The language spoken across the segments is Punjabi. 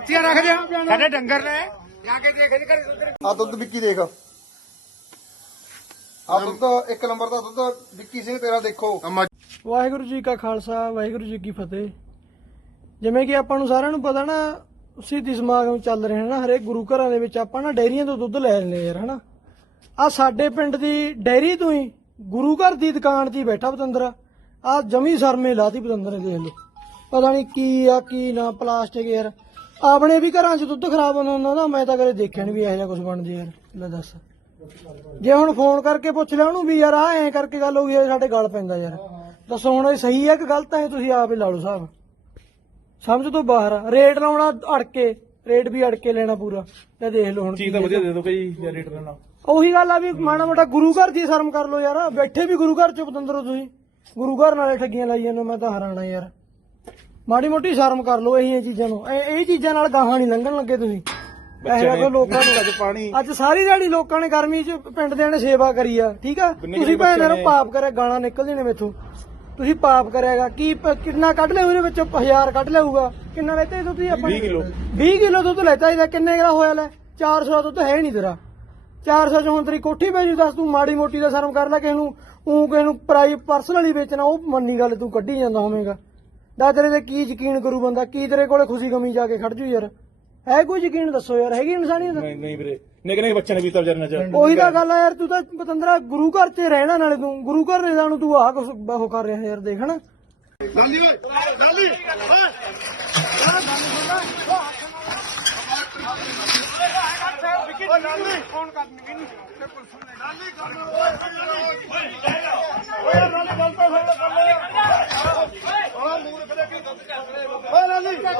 ਕੁੱਤੀਆਂ ਰੱਖ ਦਿਆ ਸਾਡੇ ਡੰਗਰ ਨੇ। ਜਾ ਕੇ ਦੇਖ ਦੇ ਘਰੇ ਦੁੱਧ ਆ ਦੁੱਧ ਵਿੱਕੀ ਦੇਖ। ਆ ਦੁੱਧ ਇੱਕ ਨੰਬਰ ਦਾ ਦੁੱਧ ਵਿੱਕੀ ਸਿੰਘ ਤੇਰਾ ਦੇਖੋ। ਵਾਹਿਗੁਰੂ ਜੀ ਕਾ ਖਾਲਸਾ ਵਾਹਿਗੁਰੂ ਜੀ ਕੀ ਫਤਿਹ। ਜਿਵੇਂ ਕਿ ਆਪਾਂ ਨੂੰ ਸਾਰਿਆਂ ਨੂੰ ਪਤਾ ਨਾ ਸਿੱਧੀ ਸਮਾਗਮ ਚੱਲ ਰਹੇ ਨੇ ਨਾ ਹਰੇਕ ਗੁਰੂ ਘਰਾਂ ਦੇ ਵਿੱਚ ਆਪਾਂ ਨਾ ਡੈਰੀਆਂ ਤੋਂ ਦੁੱਧ ਲੈ ਲੈਂਦੇ ਯਾਰ ਹਨਾ? ਆ ਸਾਡੇ ਪਿੰਡ ਦੀ ਡੈਰੀ ਤੋਂ ਹੀ ਗੁਰੂ ਘਰ ਦੀ ਦੁਕਾਨ 'ਤੇ ਹੀ ਬੈਠਾ ਪਤੰਦਰ। ਆ ਜਮੀ ਸਰਮੇ ਲਾਤੀ ਪਤੰਦਰ ਨੇ ਦੇਖ ਲਓ। ਪਤਾ ਨਹੀਂ ਕੀ ਆ ਕੀ ਨਾ ਪਲਾਸਟਿਕ ਯਾਰ। ਆਪਣੇ ਵੀ ਘਰਾਂ 'ਚ ਦੁੱਧ ਖਰਾਬ ਹੁੰਦਾ ਹੁੰਦਾ ਨਾ ਮੈਂ ਤਾਂ ਕਦੇ ਦੇਖਿਆ ਨਹੀਂ ਵੀ ਇਹੋ ਜਿਹਾ ਕੁਝ ਬਣਦੀ ਯਾਰ। ਲੈ ਦੱਸ। ਜੇ ਹੁਣ ਫੋਨ ਕਰਕੇ ਪੁੱਛ ਲਿਆ ਉਹਨੂੰ ਵੀ ਯਾਰ ਆ ਐਂ ਕਰਕੇ ਗੱਲ ਹੋ ਗਈ ਸਾਡੇ ਗੱਲ ਪੈਂਦਾ ਯਾਰ। ਦੱਸੋ ਹੁਣ ਇਹ ਸਹੀ ਹੈ ਕਿ ਗਲਤ ਹੈ ਤੁਸੀਂ ਆਪ ਹੀ ਲਾ ਲਓ ਹਿਸਾਬ। ਸਮਝ ਤੋਂ ਬਾਹਰ। ਆ ਰੇਟ ਲਾਉਣਾ ਅੜ ਕੇ ਰੇਟ ਵੀ ਅੜ ਕੇ ਲੈਣਾ ਪੂਰਾ। ਤੇ ਦੇਖ ਲਓ ਹੁਣ ਚੀਜ਼ ਤਾਂ ਵਧੀਆ ਦੇ ਦਿਓ ਕਈ ਜਾਂ ਰੇਟ ਲੈਣਾ। ਉਹੀ ਗੱਲ ਆ ਵੀ ਮਾੜਾ ਮੋਟਾ ਗੁਰੂ ਘਰ ਦੀ ਸ਼ਰਮ ਕਰ ਲਓ ਯਾਰ। ਬੈਠੇ ਵੀ ਗੁਰੂ ਘਰ ਚ ਪਤੰਦਰੋ ਤੁਸੀਂ। ਗੁਰੂ ਘਰ ਨਾਲੇ ਠੱਗੀਆਂ ਲਾਈ ਜਾਂਦੇ ਮੈਂ ਤਾਂ ਹੈਰਾਨ ਆ ਯਾਰ। ਮਾੜੀ ਮੋਟੀ ਸ਼ਰਮ ਕਰ ਲਓ ਇਹ ਚੀਜ਼ਾਂ ਨੂੰ। ਇਹ ਇਹ ਚੀਜ਼ਾਂ ਨਾਲ ਗਾਹਾਂ ਨਹੀਂ ਲੰਘਣ ਲੱਗੇ ਤੁਸੀਂ। ਇਹੋ ਜਿਹੇ ਲੋਕਾਂ ਨੂੰ ਅੱਜ ਪਾਣੀ ਅੱਜ ਸਾਰੀ ਦਿਹਾੜੀ ਲੋਕਾਂ ਨੇ ਗਰਮੀ 'ਚ ਪਿੰਡ ਦਿਆਂ ਨੇ ਸੇਵਾ ਕਰੀ ਆ ਠੀਕ ਆ? ਤੁਸੀਂ ਭੈਣ ਨੂੰ? ਪਾਪ ਕਰਿਆ ਗਾਣਾ ਨਿਕਲਦੇ ਨੇ ਮੇਥੋਂ। ਤੁਸੀਂ ਪਾਪ ਕਰਿਆਗਾ। ਕੀ ਕਿੰਨਾ ਕੱਢ ਲਿਆ ਉਹਦੇ ਵਿੱਚੋਂ? 1000 ਕੱਢ ਲਿਆਊਗਾ। ਕਿੰਨਾ ਲੈਤੇ ਤੁਸੀਂ ਆਪਾਂ 20 ਕਿਲੋ। 20 ਕਿਲੋ ਦੁੱਧ ਲੈਤਾ ਇਹਦਾ। ਕਿੰਨੇ ਦਾ ਹੋਇਆ ਲੈ? 400 ਦਾ ਦੁੱਧ ਹੈ ਨਹੀਂ ਤੇਰਾ। 400 ਚ ਹੁਣ ਤੇਰੀ ਕੋਠੀ ਪੈ ਜੂ ਦੱਸ ਤੂੰ ਮਾੜੀ ਮੋਟੀ ਦਾ ਸ਼ਰਮ ਕਰ ਲੈ ਕਿਸੇ ਨੂੰ ਉਹ ਕਿਸੇ ਨੂੰ ਪ੍ਰਾਈ ਪਰਸਨਲੀ ਵੇਚਣਾ ਉਹ ਮੰਨੀ ਗੱਲ ਤੂੰ ਕੱਢੀ ਜਾਂਦਾ ਹੋਵੇਂਗਾ। ਦਾ ਤੇਰੇ ਤੇ ਕੀ ਯਕੀਨ ਕਰੂ ਬੰਦਾ? ਕੀ ਤੇਰੇ ਕੋਲੇ ਖੁਸ਼ੀ ਗਮੀ ਜਾ ਕੇ ਖੜ ਜੂ ਯਾਰ? ਹੈ ਕੋਈ ਯਕੀਨ ਦੱਸੋ ਯਾਰ? ਹੈਗੀ ਇਨਸਾਨੀਅਤ? ਨਹੀਂ ਨਹੀਂ ਵੀਰੇ। ਨਿੱਕੇ ਨਿੱਕੇ ਬੱਚਿਆਂ ਨੇ ਪੀਤਾ ਵਿਚਾਰੇ ਨਾਲ ਉਹੀ ਤਾਂ ਗੱਲ ਆ ਯਾਰ ਤੂੰ ਤਾਂ ਪਤੰਦਰਾ ਗੁਰੂ ਘਰ 'ਚ ਰਹਿਣਾ ਨਾਲੇ ਤੂੰ। ਗੁਰੂ ਘਰ ਨੇ ਜਾਣੂ ਤੂੰ ਆਹ ਕੁਛ ਉਹ ਕਰ ਰਿਹਾ ਯਾਰ ਦੇਖ ਨਾ।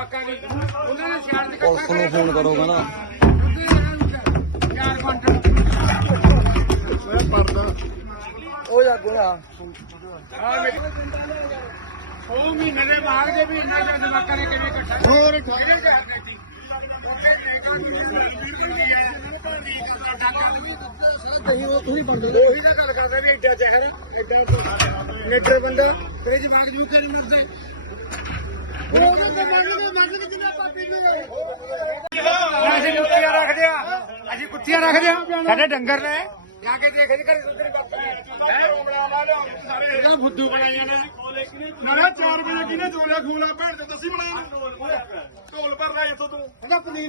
ਜਵਾਕਾਂ ਦੀ। ਉਹਨਾਂ ਨੇ ਸਿਆਣ ਦੇ ਪੁਲਿਸ ਨੂੰ ਫੋਨ ਕਰੋਗਾ ਨਾ। ਚਾਰ ਕੁਆਂਟਲ ਉਹ ਜਾ ਗੋਲਾ। ਉਹ ਮਹੀਨੇ ਦੇ ਬਾਅਦ ਦੇ ਵੀ ਇੰਨਾ ਜ਼ਿਆਦਾ ਜਵਾਕਾਂ ਨੇ ਕਿਵੇਂ ਇਕੱਠਾ ਹੋਰ ਠਾਗੇ ਜਾ ਦਿੱਤੀ ਤੁਸੀਂ ਬੰਦੇ ਉਹੀ ਤਾਂ ਗੱਲ ਕਰਦੇ ਨੇ ਏਡਾ ਚਿਹਰਾ ਏਡਾ ਲੀਟਰ ਬੰਦਾ ਤੇਰੇ ਜਵਾਕ ਜੂ ਕੇ ਨਹੀਂ ਮਰਦੇ ਉਹ ਤਾਂ ਮੰਗਦੇ ਮੰਗਦੇ ਕਿੰਨਾ ਪਾਪੀ ਨਹੀਂ ਅਸੀਂ ਕੁੱਤੀਆਂ ਰੱਖਦੇ ਆ। ਅਸੀਂ ਕੁੱਤੀਆਂ ਰੱਖਦੇ ਆ। ਸਾਡੇ ਡੰਗਰ ਨੇ ਜਾ ਕੇ ਦੇਖ ਘਰੇ ਦੁੱਧ ਸਾਰੇ ਇਹਦਾ ਫੁੱਦੂ ਬਣਾਈਆਂ ਨੇ ਨਾਲੇ 4 ਵਜੇ ਕਿਨੇ ਚੋਲਿਆ ਖੂਲਾ ਭੈਣ ਤੇ ਦੱਸੀ ਬਣਾਈ ਢੋਲ ਭਰਦਾ ਇੱਥੋਂ ਤੂੰ। ਇਹਦਾ ਪਨੀਰ